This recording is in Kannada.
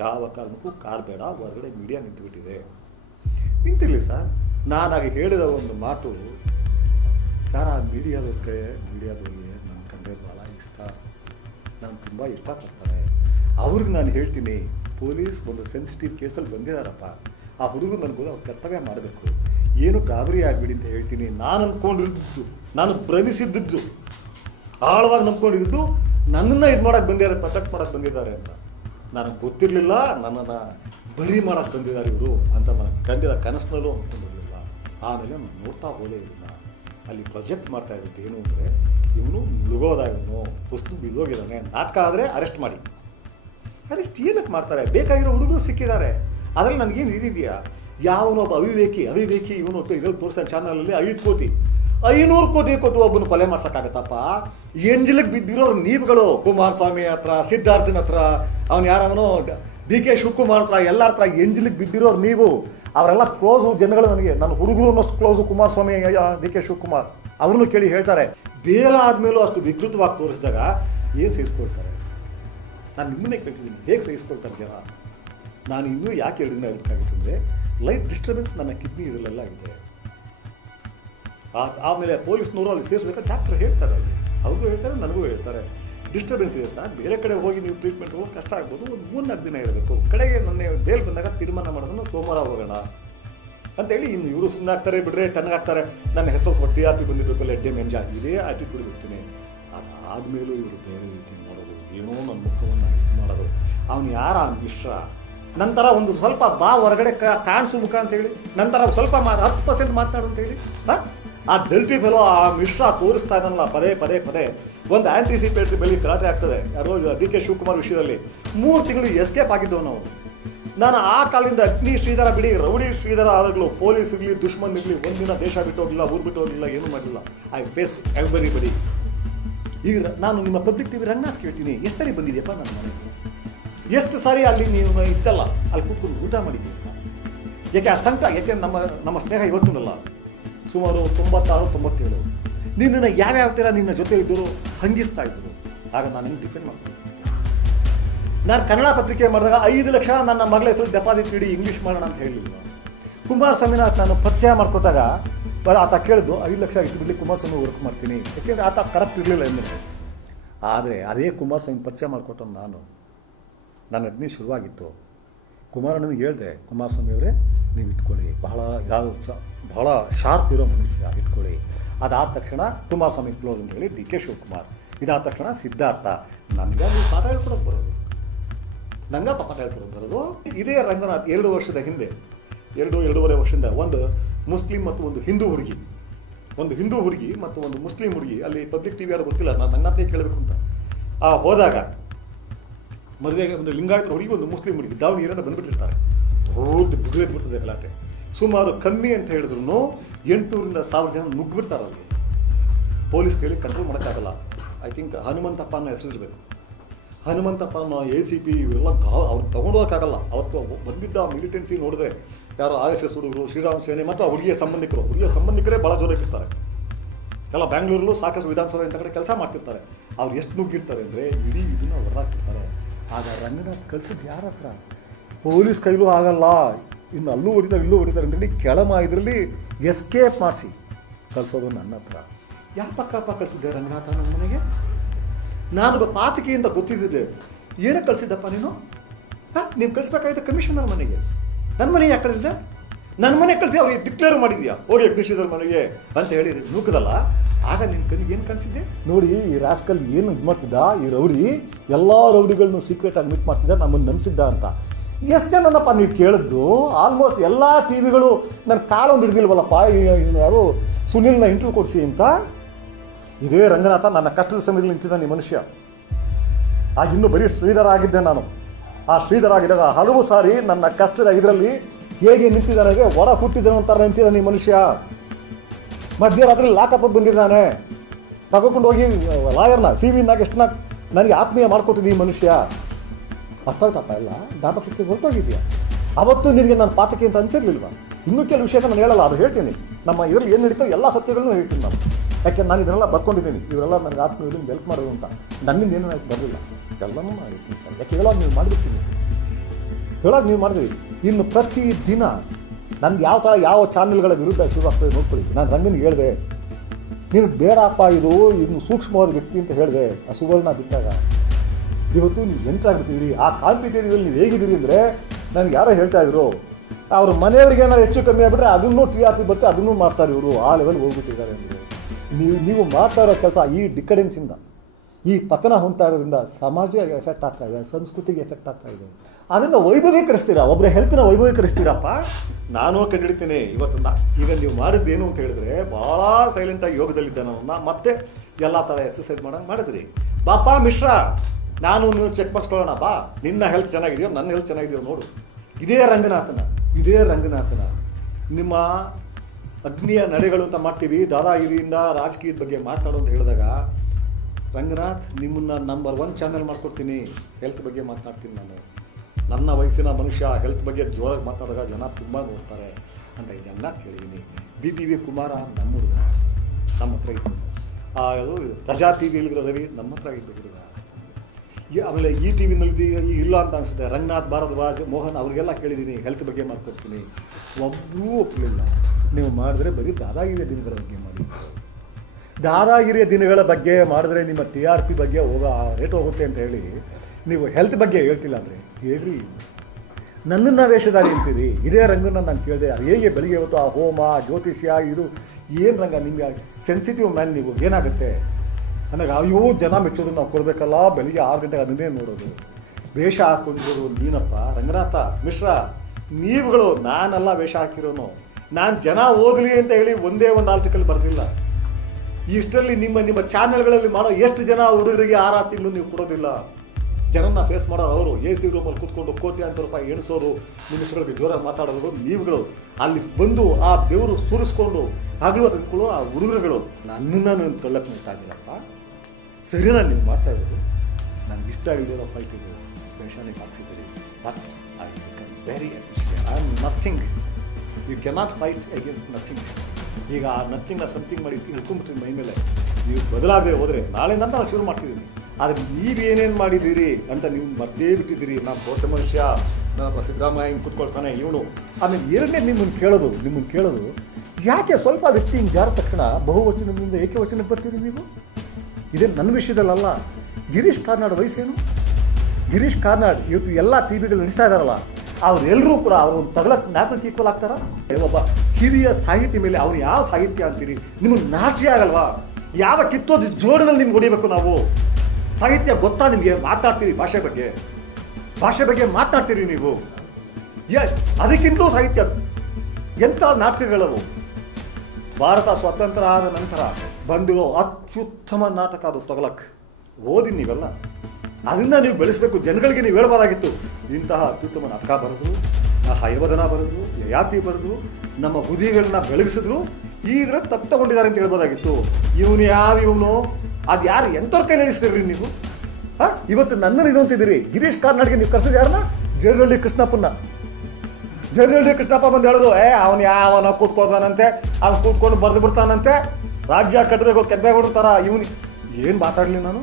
ಯಾವ ಕಾರಣಕ್ಕೂ ಕಾರ್ ಬೇಡ, ಹೊರಗಡೆ ಮೀಡಿಯಾ ನಿಂತುಬಿಟ್ಟಿದೆ. ನಿಂತಿರಲಿ ಸರ್. ನಾನಾಗ ಹೇಳಿದ ಒಂದು ಮಾತು, ಸರ್ ಆ ಮೀಡಿಯಾದವ್ರಿಗೆ ನನ್ನ ಕಂಡ್ರೆ ಭಾಳ ಇಷ್ಟ, ನಾನು ತುಂಬ ಇಷ್ಟಪಡ್ತಾರೆ. ಅವ್ರಿಗೆ ನಾನು ಹೇಳ್ತೀನಿ, ಪೊಲೀಸ್ ಒಂದು ಸೆನ್ಸಿಟಿವ್ ಕೇಸಲ್ಲಿ ಬಂದಿದ್ದಾರಪ್ಪ, ಆ ಹುಡುಗರು ನನಗೂ ಅವ್ರು ಕರ್ತವ್ಯ ಮಾಡಬೇಕು, ಏನು ಗಾಬರಿ ಆಗಿಬಿಡಿ ಅಂತ ಹೇಳ್ತೀನಿ. ನಾನು ಅಂದ್ಕೊಂಡಿದ್ದು, ನಾನು ಭ್ರಮಿಸಿದ್ದು, ಆಳವಾಗಿ ನಂಬ್ಕೊಂಡಿದ್ದು ನನ್ನನ್ನು ಇದು ಮಾಡೋಕ್ಕೆ ಬಂದಿದ್ದಾರೆ, ಪ್ರೊಟೆಕ್ಟ್ ಮಾಡೋಕ್ಕೆ ಬಂದಿದ್ದಾರೆ ಅಂತ. ನನಗೆ ಗೊತ್ತಿರಲಿಲ್ಲ ನನ್ನನ್ನು ಬರಿ ಮಾಡೋಕ್ಕೆ ಬಂದಿದ್ದಾರೆ ಇವರು ಅಂತ. ನನಗೆ ಖಂಡಿತ ಕನಸಿನಲ್ಲೂ ಅಂದ್ಕೊಂಡಿರಲಿಲ್ಲ. ಆಮೇಲೆ ನಾನು ನೋಡ್ತಾ ಹೋದೆ ಇದನ್ನು. ಅಲ್ಲಿ ಪ್ರೊಜೆಕ್ಟ್ ಮಾಡ್ತಾ ಇದ್ದದ್ದು ಏನು ಅಂದರೆ, ಇವನು ಮುಳುಗೋದ, ಇವನು ಪುಸ್ತಕ ಬಿದ್ದೋಗಿದ್ದಾನೆ, ನಾಟಕ ಆದರೆ ಅರೆಸ್ಟ್ ಮಾಡಿ. ಅರೆಸ್ಟ್ ಏನಕ್ಕೆ ಮಾಡ್ತಾರೆ? ಬೇಕಾಗಿರೋ ಹುಡುಗರು ಸಿಕ್ಕಿದ್ದಾರೆ. ಅದರಲ್ಲಿ ನನಗೇನು ಇದಿದೆಯಾ? ಯಾವನೊಬ್ಬ ಅವಿವೇಕಿ ಇವನು ಇದ್ರಲ್ಲಿ ತೋರಿಸೋ ಚಾನಲಲ್ಲಿ 500 ಕೋಟಿ ಕೊಟ್ಟು ಒಬ್ಬನು ಕೊಲೆ ಮಾಡ್ಸೋಕ್ಕಾಗತ್ತಪ್ಪ? ಎಂಜಲಿಗೆ ಬಿದ್ದಿರೋರು ನೀವುಗಳು, ಕುಮಾರಸ್ವಾಮಿ ಹತ್ರ, ಸಿದ್ಧಾರ್ಥನ ಹತ್ರ, ಅವನು ಯಾರವನು DK ಶಿವಕುಮಾರ್ ಹತ್ರ, ಎಲ್ಲರ ಹತ್ರ ಎಂಜಲಿಗೆ ಬಿದ್ದಿರೋರು ನೀವು. ಅವರೆಲ್ಲ ಕ್ಲೋಸು ಜನಗಳು. ನನ್ನ ಹುಡುಗರು ಅನ್ನೋಷ್ಟು ಕ್ಲೋಸು ಕುಮಾರಸ್ವಾಮಿ, DK ಶಿವಕುಮಾರ್. ಅವ್ರನ್ನೂ ಕೇಳಿ ಹೇಳ್ತಾರೆ. ಬೇರೆ ಆದಮೇಲೂ ಅಷ್ಟು ವಿಕೃತವಾಗಿ ತೋರಿಸಿದಾಗ ಏನು ಸಹಿಸ್ಕೊಳ್ತಾರೆ? ನಾನು ನಿಮ್ಮನ್ನೇ ಕೇಳ್ತಿದ್ದೀನಿ, ಹೇಗೆ ಸಹಿಸ್ಕೊಳ್ತಾರೆ ಜನ? ನಾನು ಇನ್ನೂ ಯಾಕೆ 2 ದಿನ ಇರಬೇಕಾಗಿತ್ತು ಅಂದರೆ, ಲೈಟ್ ಡಿಸ್ಟರ್ಬೆನ್ಸ್ ನನ್ನ ಕಿಡ್ನಿ ಇದರಲ್ಲೆಲ್ಲ ಇದೆ. ಆಮೇಲೆ ಪೊಲೀಸ್ನವರು ಅಲ್ಲಿ ಸೇರಿಸ್ಬೇಕಾದ್ರೆ ಡಾಕ್ಟರ್ ಹೇಳ್ತಾರೆ, ಅಲ್ಲಿ ಅವ್ರಿಗೂ ಹೇಳ್ತಾರೆ, ನನಗೂ ಹೇಳ್ತಾರೆ, ಡಿಸ್ಟರ್ಬೆನ್ಸ್ ಇದೆ ಸರ್, ಬೇರೆ ಕಡೆ ಹೋಗಿ ನೀವು ಟ್ರೀಟ್ಮೆಂಟ್ ಹೋಗೋದು ಕಷ್ಟ ಆಗ್ಬೋದು, ಒಂದು 3-4 ದಿನ ಇರಬೇಕು. ಕಡೆಗೆ ನನ್ನ ಬೇಲ್ ಬಂದಾಗ ತೀರ್ಮಾನ ಮಾಡೋದನ್ನು ಸೋಮವಾರ ಹೋಗೋಣ ಅಂತೇಳಿ. ಇನ್ನು ಇವರು ಸುಮ್ಮನೆ ಆಗ್ತಾರೆ, ಬಿಡ್ರೆ ತನಗಾಗ್ತಾರೆ. ನನ್ನ ಹೆಸರು ಸ್ವಲ್ಪ TRP ಬಂದಿರಬೇಕು, ಲೆಡ್ಡೆ ಮೆಂಜಾ, ಇದೇ ಆಟಿಟ್ಯೂಡ್ ಇರ್ತೀನಿ. ಅದಾದಮೇಲೂ ಇವರು ಬೇರೆ ರೀತಿ ಮಾಡೋದು, ಏನೋ ನನ್ನ ಮುಖವನ್ನು ಇದು ಮಾಡೋದು. ಅವನು ಯಾರ ಮಿಶ್ರ, ನಂತರ ಒಂದು ಸ್ವಲ್ಪ ಬಾ ಹೊರಗಡೆ ಕಾಣಿಸು ಮುಖ ಅಂತೇಳಿ, ನಂತರ ಸ್ವಲ್ಪ 10% ಮಾತನಾಡು ಅಂತೇಳಿ. ಆ ಡೆಲ್ಟಿ ಫೆಲೋ, ಆ ಮಿಶ್ರ ತೋರಿಸ್ತಾ ಇದ್ದಾನಲ್ಲ ಪದೇ ಒಂದು ಆಂಟಿಸಿಪೇಟರಿ ಬೆಲೆ ಗಲಾಟೆ ಆಗ್ತದೆ. ಯಾರೋ DK ಶಿವಕುಮಾರ್ ವಿಷಯದಲ್ಲಿ 3 ತಿಂಗಳು ಎಸ್ಕೇಪ್ ಆಗಿದ್ದವು ನಾವು. ನಾನು ಆ ಕಾಲದಿಂದ ಅಗ್ನಿ ಶ್ರೀಧರ ಬಿಡಿ, ರೌಡಿ ಶ್ರೀಧರ ಆದಾಗಲೂ, ಪೊಲೀಸ್ ಇರಲಿ, ದುಶ್ಮನ್ ಇರಲಿ, ಒಂದಿನ ದೇಶ ಬಿಟ್ಟು ಹೋಗಿಲ್ಲ, ಊರು ಬಿಟ್ಟು ಹೋಗಿಲ್ಲ, ಏನೂ ಮಾಡಲಿಲ್ಲ. I face everybody. ಈಗ ನಾನು ನಿಮ್ಮ ಪಬ್ಲಿಕ್ TV ರಂಗನಾಥ್ ಕೇಳ್ತೀನಿ, ಎಷ್ಟು ಸರಿ ಬಂದಿದೆಯಪ್ಪ ನನ್ನ ಮನೆಗೆ? ಎಷ್ಟು ಸಾರಿ ಅಲ್ಲಿ ನೀವು ಇತ್ತಲ್ಲ, ಅಲ್ಲಿ ಕೂತ್ಕೊಂಡು ಊಟ ಮಾಡಿದ್ದೀವಿ. ಯಾಕೆ ಆ ಸಂಕಟ? ಯಾಕೆ ನಮ್ಮ ಸ್ನೇಹ ಇವತ್ತಿನಲ್ಲ, ಸುಮಾರು 96-97. ನಿನ್ನನ್ನು ಯಾವ್ಯಾವ ಥರ ನಿನ್ನ ಜೊತೆ ಇದ್ದರು ಹಂಗಿಸ್ತಾ ಇದ್ದರು. ಆಗ ನಾನು ಹೆಂಗೆ ಡಿಫೆಂಡ್ ಮಾಡ್ತೀನಿ? ನಾನು ಕನ್ನಡ ಪತ್ರಿಕೆ ಮಾಡಿದಾಗ 5 ಲಕ್ಷ ನನ್ನ ಮಗಳ ಹೆಸರು ಡೆಪಾಸಿಟ್ ಇಡಿ, ಇಂಗ್ಲೀಷ್ ಮಾಡೋಣ ಅಂತ ಹೇಳಿಲ್ಲ. ಕುಮಾರಸ್ವಾಮಿನ ನಾನು ಪರಿಚಯ ಮಾಡ್ಕೊತಾಗ ಆತ ಕೇಳಿದ್ದು 5 ಲಕ್ಷ ಇಟ್ಟು ಬಿಡಲಿ, ಕುಮಾರಸ್ವಾಮಿ ವರ್ಕ್ ಮಾಡ್ತೀನಿ, ಯಾಕೆಂದರೆ ಆತ ಕರೆಕ್ಟ್ ಇರಲಿಲ್ಲ ಎಂದರೆ. ಆದರೆ ಅದೇ ಕುಮಾರಸ್ವಾಮಿ ಪರಿಚಯ ಮಾಡಿಕೊಟ್ಟು ನನ್ನ ಅಗ್ನಿ ಶುರುವಾಗಿತ್ತು. ಕುಮಾರಣ್ಣನಿಗೆ ಹೇಳಿದೆ, ಕುಮಾರಸ್ವಾಮಿ ಅವರೇ ನೀವು ಇಟ್ಕೊಳ್ಳಿ, ಬಹಳ ಶಾರ್ಪ್ ಇರೋ ಮನುಷ್ಯ, ಇಟ್ಕೊಳ್ಳಿ. ಅದಾದ ತಕ್ಷಣ ಕುಮಾರಸ್ವಾಮಿ ಕ್ಲೋಸ್ ಅಂತ ಹೇಳಿ DK ಶಿವಕುಮಾರ್. ಇದಾದ ತಕ್ಷಣ ಸಿದ್ಧಾರ್ಥ. ನನಗೆ ನೀವು ಪಾಠ ಹೇಳ್ಕೊಡೋಕೆ ಬರೋದು, ನಂಗೆ ಪಾಠ ಹೇಳ್ಕೊಡೋಕೆ ಬರೋದು. ಇದೇ ರಂಗನಾಥ್ 2 ವರ್ಷದ ಹಿಂದೆ, 2-2.5 ವರ್ಷದಿಂದ ಒಂದು ಮುಸ್ಲಿಂ ಮತ್ತು ಒಂದು ಹಿಂದೂ ಹುಡುಗಿ ಮತ್ತು ಒಂದು ಮುಸ್ಲಿಂ ಹುಡುಗಿ, ಅಲ್ಲಿ ಪಬ್ಲಿಕ್ TV ಅದು ಗೊತ್ತಿಲ್ಲ, ನಾನು ನನ್ನಂತೆ ಕೇಳಬೇಕು ಅಂತ ಹೋದಾಗ, ಮದುವೆಗೆ ಒಂದು ಲಿಂಗಾಯತರ ಹುಡುಗಿ, ಒಂದು ಮುಸ್ಲಿಂ ಹುಡುಗಿ ದಾವಣಗೆರೆಯಿಂದ ಬಂದುಬಿಟ್ಟಿರ್ತಾರೆ. ದೊಡ್ಡ ಬುಗಿಲೆದ್ದು ಬಿಡ್ತದೆ ಗಲಾಟೆ. ಸುಮಾರು ಕಮ್ಮಿ ಅಂತ ಹೇಳಿದ್ರು 800-1000 ಜನ ನುಗ್ಗಿಬಿಡ್ತಾರೆ. ಅವ್ರಿಗೆ ಪೊಲೀಸ್ ಕೈಲಿ ಕಂಟ್ರೋಲ್ ಮಾಡೋಕ್ಕಾಗಲ್ಲ. ಐ ಥಿಂಕ್ ಹನುಮಂತಪ್ಪ ಅನ್ನೋ ಹೆಸರು ಇರಬೇಕು. ಹನುಮಂತಪ್ಪ ಅನ್ನೋ ACP ಇವರೆಲ್ಲ ಅವ್ರು ತೊಗೊಂಡೋಗೋಕ್ಕಾಗಲ್ಲ. ಅವತ್ತು ಬಂದಿದ್ದ ಮಿಲಿಟೆನ್ಸಿ ನೋಡಿದೆ, ಯಾರು RSS ಹುಡುಗರು, ಶ್ರೀರಾಮ್ ಸೇನೆ ಮತ್ತು ಆ ಹುಡುಗಿಯ ಸಂಬಂಧಿಕರೇ ಭಾಳ ಜೋರಾಗಿರ್ತಾರೆ. ಎಲ್ಲ ಬ್ಯಾಂಗ್ಳೂರಲ್ಲೂ ಸಾಕಷ್ಟು ವಿಧಾನಸಭೆ ಇಂಥ ಕಡೆ ಕೆಲಸ ಮಾಡ್ತಿರ್ತಾರೆ. ಅವ್ರು ಎಷ್ಟು ನುಗ್ಗಿರ್ತಾರೆ ಅಂದರೆ ಇಡೀ ಇದನ್ನು ಹೊರಹಾಕ್ತಿರ್ತಾರೆ. ಆಗ ರಂಗನಾಥ್ ಕಲಿಸಿದ್ದು ಯಾರ ಹತ್ರ? ಪೊಲೀಸ್ ಕೈಲೂ ಆಗಲ್ಲ, ಇನ್ನು ಅಲ್ಲೂ ಹೊಡಿತಾರೆ ಇಲ್ಲೂ ಹೊಡಿತಾರೆ ಅಂತೇಳಿ ಕೆಳಮ ಇದರಲ್ಲಿ ಎಸ್ಕೇಪ್ ಮಾಡಿಸಿ ಕಲಿಸೋದು ನನ್ನ ಹತ್ರ. ಯಾಕಪ್ಪ ಕಲಿಸಿದ್ದೆ ರಂಗನಾಥ ನನ್ನ ಮನೆಗೆ? ನಾನು ಪಾತಿಕೆಯಿಂದ ಗೊತ್ತಿದ್ದೆ. ಏನಕ್ಕೆ ಕಳಿಸಿದ್ದಪ್ಪ ನೀನು? ನೀನು ಕಳಿಸ್ಬೇಕಾಗಿದ್ದ ಕಮಿಷನರ್ ಮನೆಗೆ. ನನ್ನ ಮನೆಗೆ ಯಾಕೆ ಕಳಿಸಿದ್ದೆ? ನನ್ನ ಮನೆ ಕಳಿಸಿ ಅವ್ರಿಗೆ ಡಿಕ್ಲೇರ್ ಮಾಡಿದ್ಯಾ, ಹೋಗಿ ಕಮಿಷನರ್ ಮನೆಗೆ ಅಂತ ಹೇಳಿ ನೂಕದಲ್ಲ. ಆಗ ನಿನ್ನ ಕನಿಗೆ ಏನು ಕಾಣಿಸಿದ್ದೆ ನೋಡಿ? ಈ ರಾಸ್ಕಲ್ ಏನು ಇದು ಮಾಡ್ತಿದ್ದ, ಈ ರೌಡಿ ಎಲ್ಲ ರೌಡಿಗಳನ್ನು ಸೀಕ್ರೆಟಾಗಿ ಮೀಟ್ ಮಾಡ್ತಿದ್ದ, ನಮ್ಮನ್ನು ನಂಬಿಸಿದ್ದ ಅಂತ. ಎಷ್ಟು ಜನನಪ್ಪ ನೀವು ಕೇಳಿದ್ದು? ಆಲ್ಮೋಸ್ಟ್ ಎಲ್ಲ TVಗಳು ನನ್ನ ಕಾಲೊಂದು ಹಿಡಿದಿಲ್ವಲ್ಲಪ್ಪ, ಯಾರು ಸುನಿಲ್ನ ಇಂಟರ್ವ್ಯೂ ಕೊಡಿಸಿ ಅಂತ. ಇದೇ ರಂಗನಾಥ ನನ್ನ ಕಷ್ಟದ ಸಮಯದಲ್ಲಿ ನಿಂತಿದ್ದಾನೆ ಈ ಮನುಷ್ಯ. ಇನ್ನೂ ಬರೀ ಶ್ರೀಧರ ಆಗಿದ್ದೆ ನಾನು. ಆ ಶ್ರೀಧರ ಆಗಿದ್ದಾಗ ಹಲವು ಸಾರಿ ನನ್ನ ಕಷ್ಟದ ಇದರಲ್ಲಿ ಹೇಗೆ ನಿಂತಿದ್ದಾನೆ, ಒಡ ಹುಟ್ಟಿದ್ದಾನೆ ಅಂತಾರೆ ನಿಂತಿದ್ದಾನೆ ಈ ಮನುಷ್ಯ. ಮಧ್ಯರಾತ್ರಿ ಲಾಕಪ್ ಬಂದಿದ್ದಾನೆ, ತಗೊಂಡು ಹೋಗಿ ಲಾಯರ್ನ CV ನಾಗೇಶ್ನ ನನಗೆ ಆತ್ಮೀಯ ಮಾಡಿಕೊಟ್ಟಿದ್ದೆ ಈ ಮನುಷ್ಯ. ಅರ್ಥಾಯ್ತಪ್ಪ ಎಲ್ಲ ಜ್ಞಾಪಕಕ್ಕೆ ಹೊರತೋಗಿದೆಯಾ? ಅವತ್ತು ನಿನಗೆ ನಾನು ಪಾತಕ್ಕೆ ಅಂತ ಅನಿಸಿರ್ಲಿಲ್ವ? ಇನ್ನೂ ಕೆಲವು ವಿಷಯ ನಾನು ಹೇಳಲ್ಲ, ಅದು ಹೇಳ್ತೀನಿ. ನಮ್ಮ ಇದರಲ್ಲಿ ಏನು ನಡೀತೋ ಎಲ್ಲ ಸತ್ಯಗಳನ್ನೂ ಹೇಳ್ತೀನಿ ನಾನು. ಯಾಕೆ ನಾನು ಇದನ್ನೆಲ್ಲ ಬರ್ಕೊಂಡಿದ್ದೀನಿ, ಇವರೆಲ್ಲ ನನಗೆ ಆತ್ಮೀಯರಲ್ಲಿ ಹೆಲ್ಪ್ ಮಾಡೋದು ಅಂತ. ನನ್ನಿಂದ ಏನೂ ಆಯ್ತು ಬರಲಿಲ್ಲ, ಎಲ್ಲನೂ ನಾನು ಹೇಳ್ತೀನಿ ಸರ್. ಯಾಕೆ ಹೇಳೋ ನೀವು ಮಾಡಿಬಿಡ್ತೀನಿ. ಹೇಳೋದು ನೀವು ಮಾಡಿದ್ರಿ. ಇನ್ನು ಪ್ರತಿ ದಿನ ನಂದು ಯಾವ ಥರ ಯಾವ ಚಾನೆಲ್ಗಳ ವಿರುದ್ಧ ಶುರು ಆಗ್ತದೆ ನೋಡ್ಕೊಳ್ಳಿ. ನಾನು ರಂಗನಿಗೆ ಹೇಳಿದೆ, ನೀನು ಬೇಡಪ್ಪ ಇದು ಇನ್ನು ಸೂಕ್ಷ್ಮವಾದ ವ್ಯಕ್ತಿ ಅಂತ ಹೇಳಿದೆ. ಆ ಸುವರ್ಣ ಬಿಟ್ಟಾಗ ಇವತ್ತು ನೀವು ಎಂಟ್ರಾಗ್ಬಿಟ್ಟಿದ್ದೀರಿ. ಆ ಕಾಂಪಿಟೇಟಿವ್ದಲ್ಲಿ ನೀವು ಹೇಗಿದ್ದೀರಿ ಅಂದರೆ ನನಗೆ ಯಾರೋ ಹೇಳ್ತಾ ಇದ್ರು, ಅವ್ರ ಮನೆಯವ್ರಿಗೆ ಏನಾದ್ರು ಹೆಚ್ಚು ಕಮ್ಮಿ ಆಗಿಬಿಟ್ರೆ ಅದನ್ನೂ TRP ಬರುತ್ತೆ, ಅದನ್ನೂ ಮಾಡ್ತಾರೆ ಇವರು, ಆ ಲೆವೆಲ್ಗೆ ಹೋಗ್ಬಿಟ್ಟಿದ್ದಾರೆ ಅಂದರೆ. ನೀವು ಮಾಡ್ತಾ ಇರೋ ಕೆಲಸ ಈ ಡಿಕಡೆನ್ಸಿಂದ, ಈ ಪತನ ಹೊಂದ್ತಾ ಇರೋದ್ರಿಂದ ಸಮಾಜಕ್ಕೆ ಎಫೆಕ್ಟ್ ಆಗ್ತಾ ಇದೆ, ಸಂಸ್ಕೃತಿಗೆ ಎಫೆಕ್ಟ್ ಆಗ್ತಾ ಇದೆ. ಅದನ್ನು ವೈಭವೀಕರಿಸ್ತೀರಾ, ಒಬ್ಬರ ಹೆಲ್ತ್ನ ವೈಭವೀಕರಿಸ್ತೀರಪ್ಪ. ನಾನು ಕಂಡುಹಿಡ್ತೀನಿ ಇವತ್ತು. ಈಗ ನೀವು ಮಾಡಿದ್ದೇನು ಅಂತ ಹೇಳಿದ್ರೆ ಭಾಳ ಸೈಲೆಂಟಾಗಿ ಯೋಗದಲ್ಲಿದ್ದೆ ನಾನು, ಮತ್ತೆ ಎಲ್ಲ ಥರ ಎಕ್ಸಸೈಸ್ ಮಾಡಿದ್ರಿ. ಬಾಪ ಮಿಶ್ರಾ, ನಾನು ನೀವು ಚೆಕ್ ಮಾಡಿಸ್ಕೊಳ್ಳೋಣ ಬಾ, ನಿನ್ನ ಹೆಲ್ತ್ ಚೆನ್ನಾಗಿದೆಯೋ ನನ್ನ ಹೆಲ್ತ್ ಚೆನ್ನಾಗಿದೆಯೋ ನೋಡು. ಇದೇ ರಂಗನಾಥನ ನಿಮ್ಮ ಅಗ್ನಿಯ ನಡೆಗಳು ಅಂತ ಮಾಡ್ತೀವಿ, ದಾದಾಗಿರಿಯಿಂದ ರಾಜಕೀಯದ ಬಗ್ಗೆ ಮಾತನಾಡು ಅಂತ ಹೇಳಿದಾಗ, ರಂಗನಾಥ್ ನಿಮ್ಮನ್ನು ನಂಬರ್ 1 ಚಾನೆಲ್ ಮಾಡ್ಕೊಡ್ತೀನಿ, ಹೆಲ್ತ್ ಬಗ್ಗೆ ಮಾತನಾಡ್ತೀನಿ ನಾನು. ನನ್ನ ವಯಸ್ಸಿನ ಮನುಷ್ಯ ಹೆಲ್ತ್ ಬಗ್ಗೆ ಜೋರಾಗಿ ಮಾತಾಡಿದಾಗ ಜನ ತುಂಬ ನೋಡ್ತಾರೆ ಅಂತ ಇದೆಲ್ಲ ಕೇಳಿದ್ದೀನಿ. BPV ಕುಮಾರ ನಮ್ಮ ಹುಡುಗ, ನಮ್ಮ ಹತ್ರ ಇದ್ದು. ಅದು ಪ್ರಜಾ TV ಇಲ್ಲಿರೋ ರವಿ ನಮ್ಮ ಹತ್ರ ಇದ್ದು ಹುಡುಗ. ಆಮೇಲೆ ಈ TV ನಲ್ಲಿ ಇಲ್ಲ ಅಂತ ಅನಿಸುತ್ತೆ. ರಂಗನಾಥ್, ಭಾರದ್ವಾಜ್, ಮೋಹನ್ ಅವ್ರಿಗೆಲ್ಲ ಕೇಳಿದ್ದೀನಿ ಹೆಲ್ತ್ ಬಗ್ಗೆ ಮಾಡ್ಕೊಡ್ತೀನಿ. ಒಬ್ಬರೂ ಒಪ್ಪಲಿಲ್ಲ. ನೀವು ಮಾಡಿದ್ರೆ ಬರೀ ದಾದಾಗಿರಿಯ ದಿನಗಳ ಬಗ್ಗೆ ಮಾಡಿ. ದಾದಾಗಿರಿಯ ದಿನಗಳ ಬಗ್ಗೆ ಮಾಡಿದ್ರೆ ನಿಮ್ಮ TRP ಬಗ್ಗೆ ರೇಟ್ ಹೋಗುತ್ತೆ ಅಂತ ಹೇಳಿ ನೀವು ಹೆಲ್ತ್ ಬಗ್ಗೆ ಹೇಳ್ತಿಲ್ಲ ಅಂದರೆ ಹೇಳ್ರಿ. ನನ್ನನ್ನು ವೇಷಧಾರಿ ಅಂತೀರಿ. ಇದೇ ರಂಗನ ನಾನು ಕೇಳಿದೆ, ಅದು ಹೇಗೆ ಬೆಳಿಗ್ಗೆ ಹೊತ್ತು ಆ ಹೋಮ ಜ್ಯೋತಿಷ್ಯ ಇದು ಏನು ರಂಗ, ನಿಮಗೆ ಸೆನ್ಸಿಟಿವ್ ಮ್ಯಾನ್, ನೀವು ಏನಾಗುತ್ತೆ ನನಗೆ ಅಯ್ಯೋ ಜನ ಮೆಚ್ಚೋದು ನಾವು ಕೊಡಬೇಕಲ್ಲ, ಬೆಳಿಗ್ಗೆ 6 ಗಂಟೆಗೆ ಅದನ್ನೇ ನೋಡೋದು, ವೇಷ ಹಾಕೊಂಡಿರೋದು ನೀನಪ್ಪ. ರಂಗನಾಥ ಮಿಶ್ರಾ, ನೀವುಗಳು, ನಾನೆಲ್ಲ ವೇಷ ಹಾಕಿರೋನು. ನಾನು ಜನ ಹೋಗಲಿ ಅಂತ ಹೇಳಿ ಒಂದೇ ಒಂದು ಆರ್ಟಿಕಲ್ ಬರೆದಿಲ್ಲ. ಇಷ್ಟರಲ್ಲಿ ನಿಮ್ಮ ಚಾನೆಲ್ಗಳಲ್ಲಿ ಮಾಡೋ ಎಷ್ಟು ಜನ ಹುಡುಗರಿಗೆ 6 ತಿಂಗಳು ನೀವು ಕೊಡೋದಿಲ್ಲ. ಜನನ ಫೇಸ್ ಮಾಡೋ ಅವರು AC ರೂಮಲ್ಲಿ ಕೂತ್ಕೊಂಡು ಕೋಟ್ಯಾಂತರ ರೂಪಾಯಿ ಎಣಿಸೋರು, ಮಿನಿಸ್ಟರ್ಗೆ ಜೋರಾಗಿ ಮಾತಾಡೋರು ನೀವುಗಳು. ಅಲ್ಲಿ ಬಂದು ಆ ಬೆವರು ಸುರಿಸ್ಕೊಂಡು ಹಗಲು ಅದಕ್ಕೂ ಆ ಹುಡುಗರುಗಳು. ನನ್ನನ್ನು ತೊಳ್ಳಕ್ಕೆ ನಿಂತಾಗಿಲ್ಲಪ್ಪ. ಸರಿನಾ ನೀವು ಮಾಡ್ತಾ ಇರೋದು? ನನಗೆ ಇಷ್ಟ ಆಗಿರೋ ಫೈಟ್ ಇದು ವೇಷಾನಿಗೆ ಹಾಕ್ಸಿದ್ದೀರಿ. But I become very appreciate. I am nothing. You cannot fight against nothing. ಈಗ ಆ ನಥಿಂಗ್ನ ಸಮಥಿಂಗ್ ಮಾಡಿ ಹಿಡ್ಕೊಂಡ್ಬಿಟ್ರಿ ಮೈ ಮೇಲೆ. ನೀವು ಬದಲಾಗದೆ ಹೋದರೆ ನಾಳೆಯಿಂದ ನಾನು ಶುರು ಮಾಡ್ತಿದ್ದೀನಿ. ಆದರೆ ನೀವೇನೇನು ಮಾಡಿದ್ದೀರಿ ಅಂತ ನೀವು ಮರ್ತೇ ಬಿಟ್ಟಿದ್ದೀರಿ. ನಾನು ದೊಡ್ಡ ಮನುಷ್ಯ, ನಾನು ಸಿದ್ದರಾಮಯ್ಯ ಹಿಂಗೆ ಕೂತ್ಕೊಳ್ತಾನೆ ಇವನು. ಆಮೇಲೆ ಎರಡನೇ ನಿಮ್ಮನ್ನು ಕೇಳೋದು ಯಾಕೆ ಸ್ವಲ್ಪ ವ್ಯಕ್ತಿ ಹಿಂಗೆ ಜಾರ ತಕ್ಷಣ ಬಹುವಚನದಿಂದ ಏಕವಚನಕ್ಕೆ ಬರ್ತೀರಿ ನೀವು? ಇದೇ ನನ್ನ ವಿಷಯದಲ್ಲ. ಗಿರೀಶ್ ಕಾರ್ನಾಡ್ ವಯಸ್ಸೇನು? ಗಿರೀಶ್ ಕಾರ್ನಾಡ್ ಇವತ್ತು ಎಲ್ಲ TVಗಳು ನಡೆಸ್ತಾ ಇದ್ದಾರಲ್ಲ, ಅವರೆಲ್ಲರೂ ಕೂಡ ಅವರು ತಗಲಕ್ಕೆ ಜ್ಞಾಪಕಕ್ಕೆ ಈಕ್ವಲ್ ಆಗ್ತಾರ? ಒಬ್ಬ ಹಿರಿಯ ಸಾಹಿತಿ ಮೇಲೆ ಅವ್ರು ಯಾವ ಸಾಹಿತ್ಯ ಅಂತೀರಿ? ನಿಮಗೆ ನಾಚಿ ಆಗಲ್ವಾ? ಯಾವ ಕಿತ್ತೋದು ಜೋಡಿನಲ್ಲಿ ನಿಮ್ಗೆ ಹೊಡಿಬೇಕು ನಾವು? ಸಾಹಿತ್ಯ ಗೊತ್ತಾ ನಿಮಗೆ? ಮಾತಾಡ್ತೀರಿ ಭಾಷೆ ಬಗ್ಗೆ ಮಾತನಾಡ್ತೀರಿ ನೀವು. ಅದಕ್ಕಿಂತಲೂ ಸಾಹಿತ್ಯ ಎಂಥ ನಾಟಕಗಳವು. ಭಾರತ ಸ್ವತಂತ್ರ ಆದ ನಂತರ ಬಂದಿರೋ ಅತ್ಯುತ್ತಮ ನಾಟಕ ಅದು ತೊಗಲಕ್. ಓದಿ ನೀವೆಲ್ಲ ಅದನ್ನು ನೀವು ಬೆಳೆಸಬೇಕು. ಜನಗಳಿಗೆ ನೀವು ಹೇಳ್ಬೋದಾಗಿತ್ತು, ಇಂತಹ ಅತ್ಯುತ್ತಮ ನಾಟಕ ಬರೆದ್ರು, ಹಯವದನ ಬರೆದ್ರು, ಯಯಾತಿ ಬರೆದ್ರು, ನಮ್ಮ ಹುದಿಗಳನ್ನ ಬೆಳಗಿಸಿದ್ರು, ಈದ್ರ ತಪ್ಪು ತಗೊಂಡಿದ್ದಾರೆ ಅಂತ ಹೇಳ್ಬೋದಾಗಿತ್ತು. ಇವನು ಅದು ಯಾರು ಎಂಥವ್ರ ಕೈ ನಡೆಸ್ತೀರಿ ನೀವು? ಇವತ್ತು ನನ್ನನ್ನು ಇದು ಅಂತಿದ್ದೀರಿ. ಗಿರೀಶ್ ಕಾರ್ನಾಡ್ಗೆ ನೀವು ಕರ್ಸಿದ ಯಾರನ್ನ? ಜರಳಹಳ್ಳಿ ಕೃಷ್ಣಪ್ಪ ಬಂದು ಹೇಳೋದು, ಅವನು ಯಾವನ ಕೂತ್ಕೋತಾನಂತೆ, ಅವ್ನು ಕೂತ್ಕೊಂಡು ಬರೆದು ಬಿಡ್ತಾನಂತೆ, ರಾಜ್ಯ ಕಟ್ಟಬೇಕು ಕೆಂಪೇಗೌಡ ಥರ. ಇವನು ಏನು ಮಾತಾಡಲಿ ನಾನು?